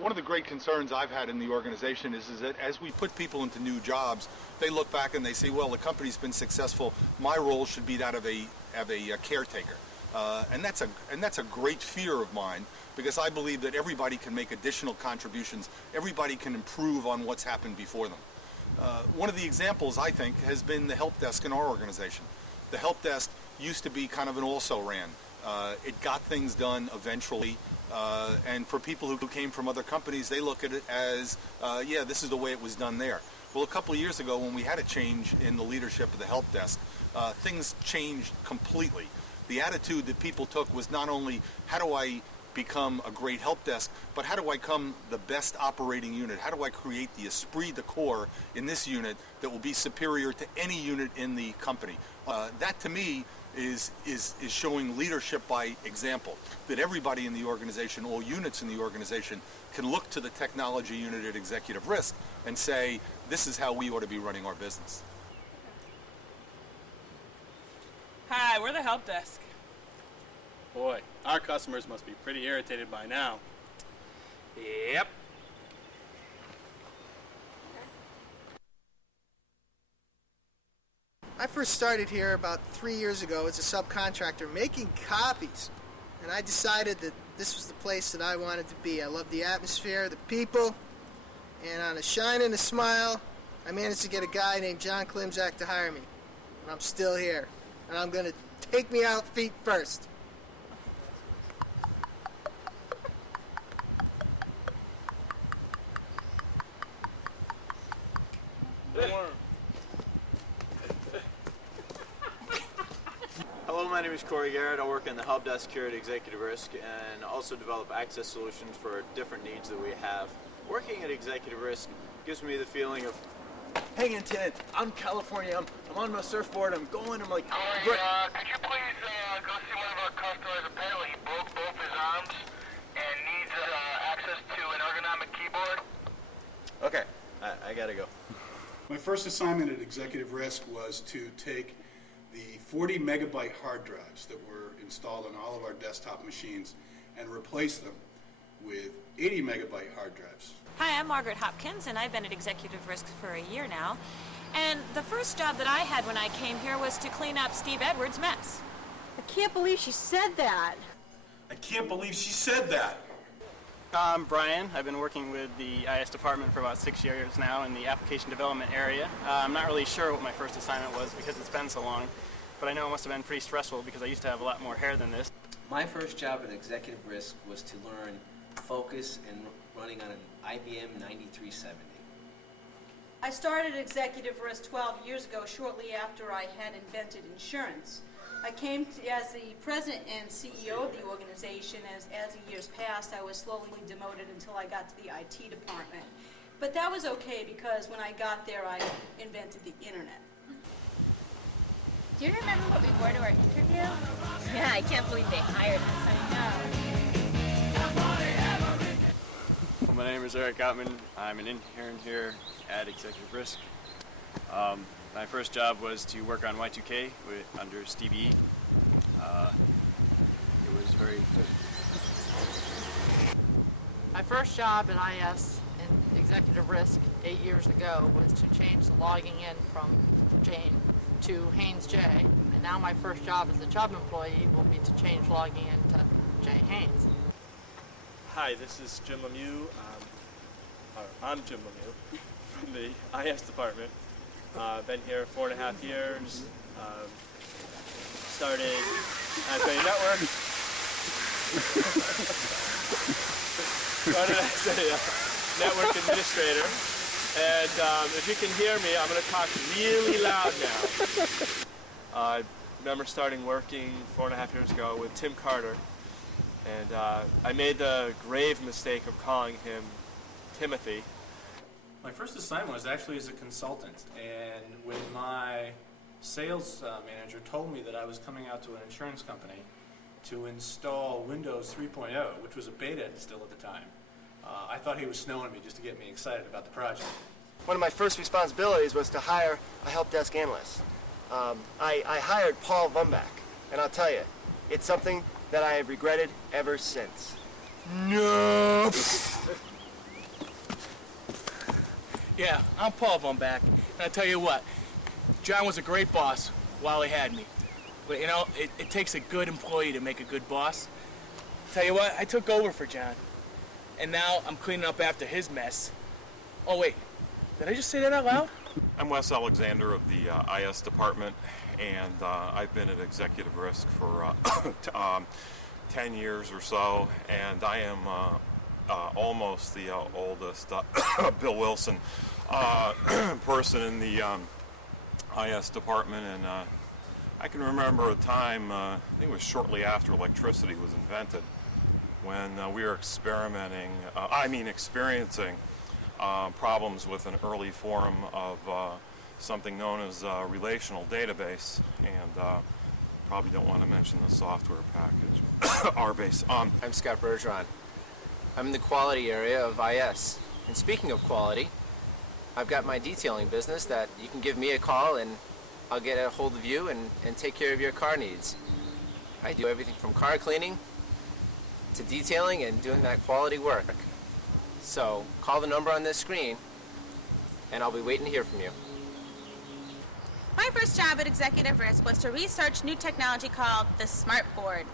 One of the great concerns I've had in the organization is that as we put people into new jobs, they look back and they say, well, the company's been successful. My role should be that of a caretaker. And that's a great fear of mine, because I believe that everybody can make additional contributions. Everybody can improve on what's happened before them. One of the examples, I think, has been the help desk in our organization. The help desk used to be kind of an also-ran. It got things done eventually, and for people who came from other companies, they look at it as, yeah, this is the way it was done there. Well, a couple of years ago, when we had a change in the leadership of the help desk, things changed completely. The attitude that people took was not only, how do I become a great help desk, but how do I become the best operating unit? How do I create the esprit de corps in this unit that will be superior to any unit in the company? That, to me, is showing leadership by example, that everybody in the organization, all units in the organization, can look to the technology unit at Executive Risk and say, this is how we ought to be running our business. Hi, we're the help desk. Boy, our customers must be pretty irritated by now. Yep. I first started here about 3 years ago as a subcontractor making copies, and I decided that this was the place that I wanted to be. I loved the atmosphere, the people, and on a shine and a smile, I managed to get a guy named John Klimzak to hire me. And I'm still here, and I'm going to take me out feet first. Hello, my name is Corey Garrett. I work in the help desk here at Executive Risk and also develop access solutions for different needs that we have. Working at Executive Risk gives me the feeling of, hey, Anton, I'm California, I'm on my surfboard, I'm going, I'm like... Could you please go see one of our customers? Apparently he broke both his arms and needs access to an ergonomic keyboard. Okay, I gotta go. My first assignment at Executive Risk was to take the 40 megabyte hard drives that were installed on all of our desktop machines and replace them with 80 megabyte hard drives. Hi, I'm Margaret Hopkins, and I've been at Executive Risk for a year now. And the first job that I had when I came here was to clean up Steve Edwards' mess. I can't believe she said that. I can't believe she said that. I'm Brian. I've been working with the IS department for about 6 years now in the application development area. I'm not really sure what my first assignment was because it's been so long, but I know it must have been pretty stressful because I used to have a lot more hair than this. My first job at Executive Risk was to learn Focus and running on an IBM 9370. I started Executive Risk 12 years ago, shortly after I had invented insurance. I came as the president and CEO of the organization. As the years passed, I was slowly demoted until I got to the IT department. But that was okay because when I got there, I invented the internet. Do you remember what we wore to our interview? Yeah, I can't believe they hired us. I know. My name is Eric Gottman. I'm an intern here at Executive Risk. My first job was to work on Y2K under SteveE. It was very good. My first job at IS in Executive Risk 8 years ago was to change the logging in from Jane to Haynes J. And now my first job as a Chubb employee will be to change logging in to Jay Haynes. Hi, this is Jim Lemieux. I'm Jim Lemieux from the IS department. Been here 4.5 years. Started as a network. Started as a network administrator. And if you can hear me, I'm going to talk really loud now. I remember starting working 4.5 years ago with Tim Carter. And I made the grave mistake of calling him Timothy. My first assignment was actually as a consultant, and when my sales manager told me that I was coming out to an insurance company to install Windows 3.0, which was a beta still at the time, I thought he was snowing me just to get me excited about the project. One of my first responsibilities was to hire a help desk analyst. I hired Paul Vumbach, and I'll tell you, it's something that I have regretted ever since. No! Yeah, I'm Paul Vumback, and I tell you what, John was a great boss while he had me. But you know, it takes a good employee to make a good boss. Tell you what, I took over for John, and now I'm cleaning up after his mess. Oh wait, did I just say that out loud? I'm Wes Alexander of the IS department, and I've been at Executive Risk for 10 years or so, and I am almost the oldest Bill Wilson person in the IS department, and I can remember a time, I think it was shortly after electricity was invented, when we were experiencing problems with an early form of something known as a relational database, and probably don't want to mention the software package, RBase. I'm Scott Bergeron. I'm in the quality area of IS. And speaking of quality, I've got my detailing business that you can give me a call and I'll get a hold of you and take care of your car needs. I do everything from car cleaning to detailing and doing that quality work. So call the number on this screen and I'll be waiting to hear from you. My first job at Executive Risk was to research new technology called the Smart Board.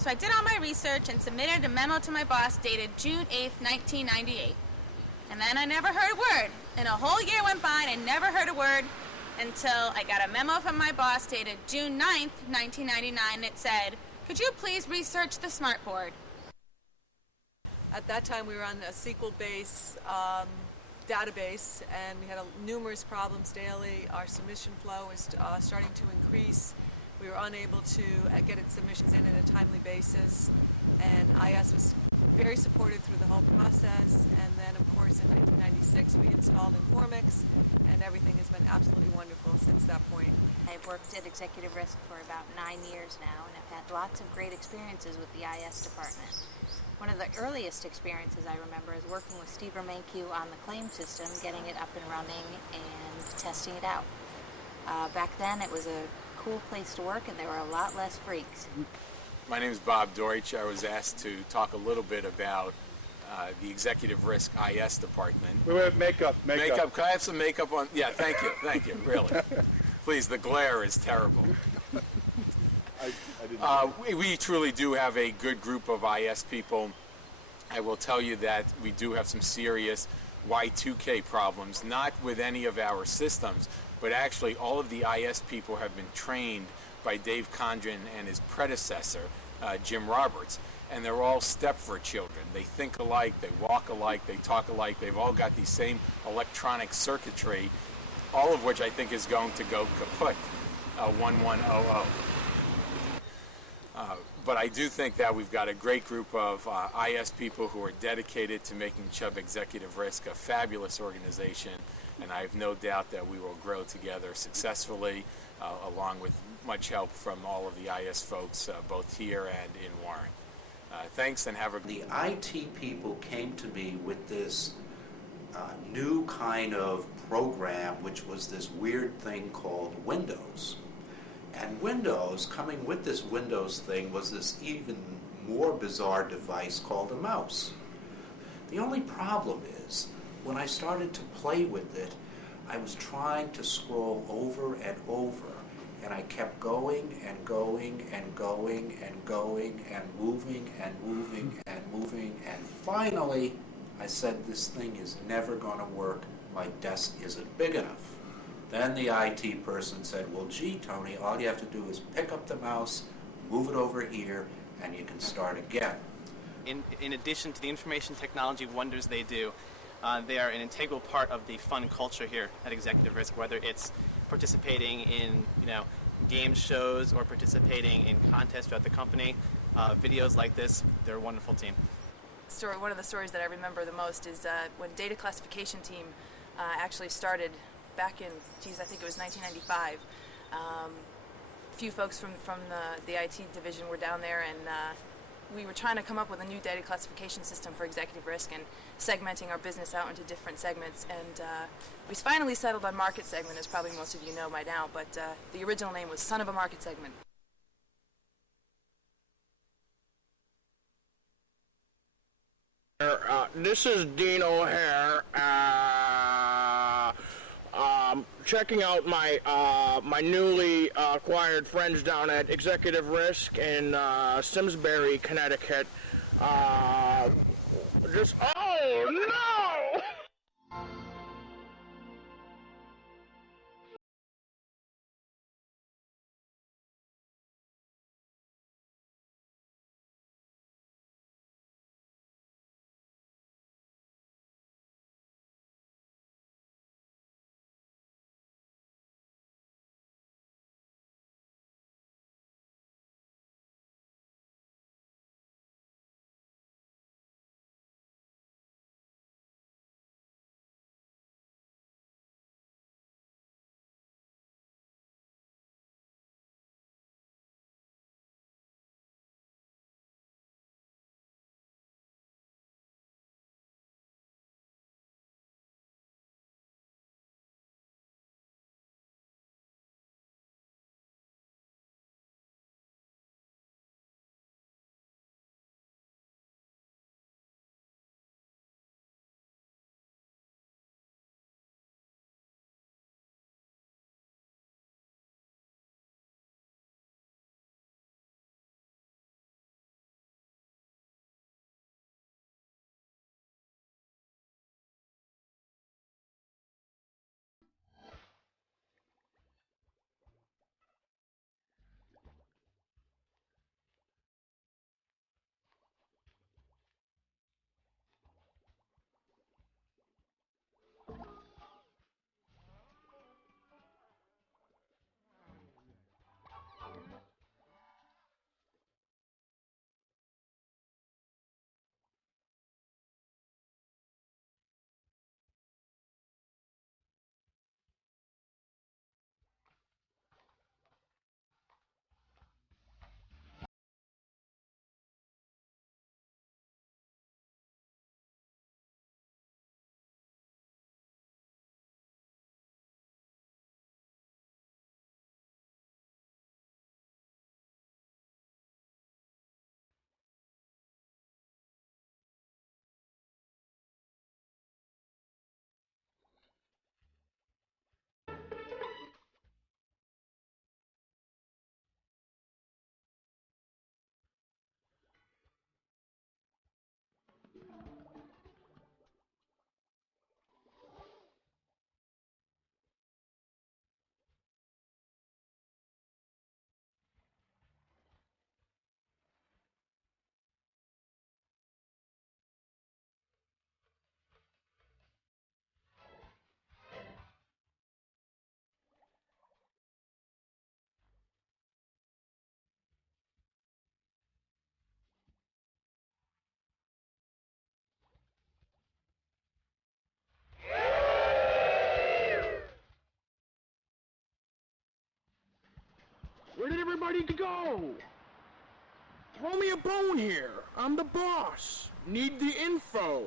So I did all my research and submitted a memo to my boss dated June 8th, 1998. And then I never heard a word. And a whole year went by and I never heard a word until I got a memo from my boss dated June 9th, 1999 that said, "Could you please research the Smart Board?" At that time, we were on a SQL-based database, and we had numerous problems daily. Our submission flow was starting to increase. We were unable to get submissions in at a timely basis, and IS was very supportive through the whole process. And then, of course, in 1996, we installed Informix, and everything has been absolutely wonderful since that point. I've worked at Executive Risk for about 9 years now, and I've had lots of great experiences with the IS department. One of the earliest experiences I remember is working with Steve Romanke on the claim system, getting it up and running and testing it out. Back then it was a cool place to work and there were a lot less freaks. My name is Bob Deutsch. I was asked to talk a little bit about the Executive Risk IS department. We have makeup. Makeup. Can I have some makeup on? Yeah, thank you, really. Please, the glare is terrible. We truly do have a good group of IS people. I will tell you that we do have some serious Y2K problems, not with any of our systems, but actually all of the IS people have been trained by Dave Condren and his predecessor, Jim Roberts, and they're all Stepford children. They think alike, they walk alike, they talk alike, they've all got the same electronic circuitry, all of which I think is going to go kaput 1100. But I do think that we've got a great group of IS people who are dedicated to making Chubb Executive Risk a fabulous organization, and I have no doubt that we will grow together successfully, along with much help from all of the IS folks, both here and in Warren. Thanks, and have a... The IT people came to me with this new kind of program, which was this weird thing called Windows. And Windows, coming with this Windows thing, was this even more bizarre device called a mouse. The only problem is, when I started to play with it, I was trying to scroll over and over, and I kept going and going and going and going and moving and moving and moving, and finally I said, this thing is never going to work. My desk isn't big enough. Then the IT person said, well, gee, Tony, all you have to do is pick up the mouse, move it over here, and you can start again. In addition to the information technology wonders they do, they are an integral part of the fun culture here at Executive Risk, whether it's participating in game shows or participating in contests throughout the company. Videos like this, they're a wonderful team. One of the stories that I remember the most is when data classification team actually started back in, I think it was 1995. A few folks from the IT division were down there, and we were trying to come up with a new data classification system for Executive Risk and segmenting our business out into different segments. And we finally settled on market segment, as probably most of you know by now, but the original name was Son of a Market Segment. This is Dean O'Hare. checking out my my newly acquired friends down at Executive Risk in Simsbury, Connecticut. Just oh no! Where did everybody go? Throw me a bone here. I'm the boss. Need the info.